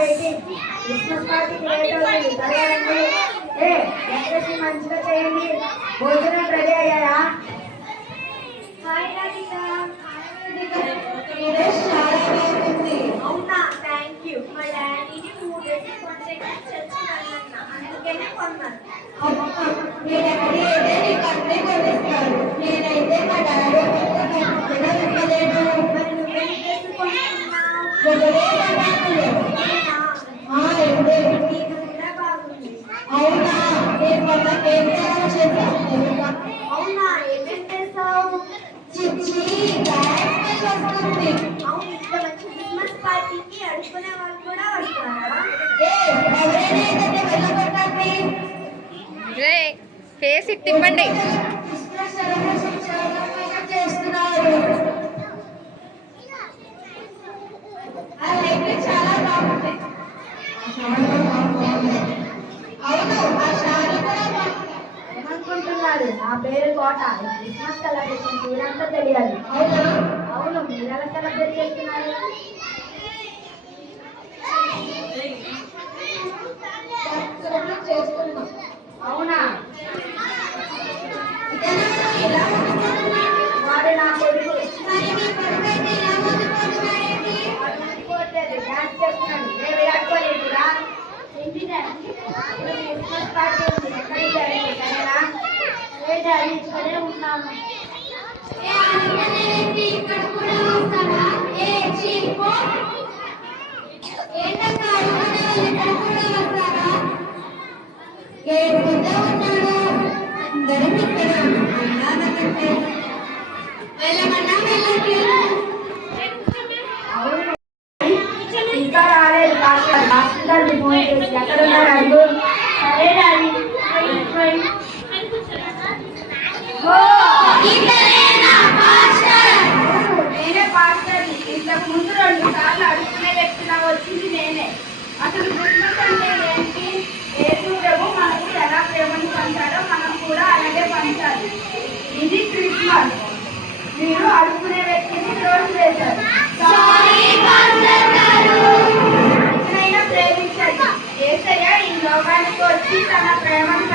Waiting. Christmas party late అవుతుంది, త్వరగా రండి. డెకరేషన్ మంచిగా చేయండి. భోజనం రెడీ అయ్యాయా? అవునా, థ్యాంక్ యూ. మా డాడీని 3 డ్రెస్సులు కొంటే చర్చి వెళ్ళన్నా, అందుకనే కొన్నాను. మీ డాడీ అయితే నీకు అన్నీ కొనిస్తారు. నేనైతే మా డాడీ కూడా ఇవ్వలేదు. మరి నువ్వెన్ని డ్రెస్సులు కొనుక్కున్నావు? నీకు కూడా బాగుంది. అవునా, నేను మొన్న ఏం తయారు చేశాను? అవునా, ఏమేం చేసావు? చిచ్చి బ్యాగ్ వస్తుంది. అవును, ఇంత మంచి క్రిస్మస్ పార్టీకి అడుగుకునే వాళ్ళు కూడా వస్తారా? ఎవరైనా ఏదైతే వెళ్ళగొట్టండి. ఫేస్ తిప్పండి. క్రిస్మస్ సెలబ్రేషన్ చాలా బాగా చేస్తున్నారు. ఆ లైట్ చాలా బాగుంది. అవును, ఆ శారీ కూడా బాగుంది. ఏమనుకుంటున్నారు? నా పేరు కోట. క్రిస్మస్ సెలబ్రేషన్ ఊరంతా తెలియాలి. అవునా? అవును, మీరు ఎలా సెలబ్రేట్ చేస్తున్నారు? చేస్తున్నాం. అవునా, ఇలా వాడు నా కొడుకు. మరి మీ కొడుకైతే ఇలా ముందుకోవడం వాడు ఊరుకోవట్లేదు, డాన్స్ చేస్తున్నాడు. విరాట్ కోహ్లీ కూడా ఏంటి డాడీ? ఇప్పుడు క్రిస్మస్ పార్టీ ఉంది, ఎక్కడికి డాడీ? సరేనా? డాడీ ఇక్కడే ఉన్నాము. ఇక్కడ కూడా వస్తారా? చీపో ఏంటక్క అడుగునే వాళ్ళు ఇక్కడ కూడా వస్తారా? ఏడుకుంటా ఉన్నాడు. అందరం ఇక్కడ వెళ్ళాలంటే వెళ్ళమన్నా వెళ్ళండి. అవును, ఇంకా రాలేదు. హాస్పిటల్ ఫోన్ చేసి ఎక్కడ ఉన్నారు అడుగు. సరే డాడీ. నేనే పాస్టర్. ఇంతకు ముందు 2 సార్లు అడుగునే వ్యక్తిగా వచ్చింది నేనే. అసలు క్రిస్మస్ అంటే ఏంటి? యేసు ప్రభు మనకు ఎలా ప్రేమను పంచాడో మనం కూడా అలాగే పంచాలి. ఇది క్రిస్మస్. మీరు అడుగునే వ్యక్తిని క్లోజ్ చేశారు. ప్రేమించండి. యేసయ్య ఈ లోకానికి వచ్చి తన ప్రేమను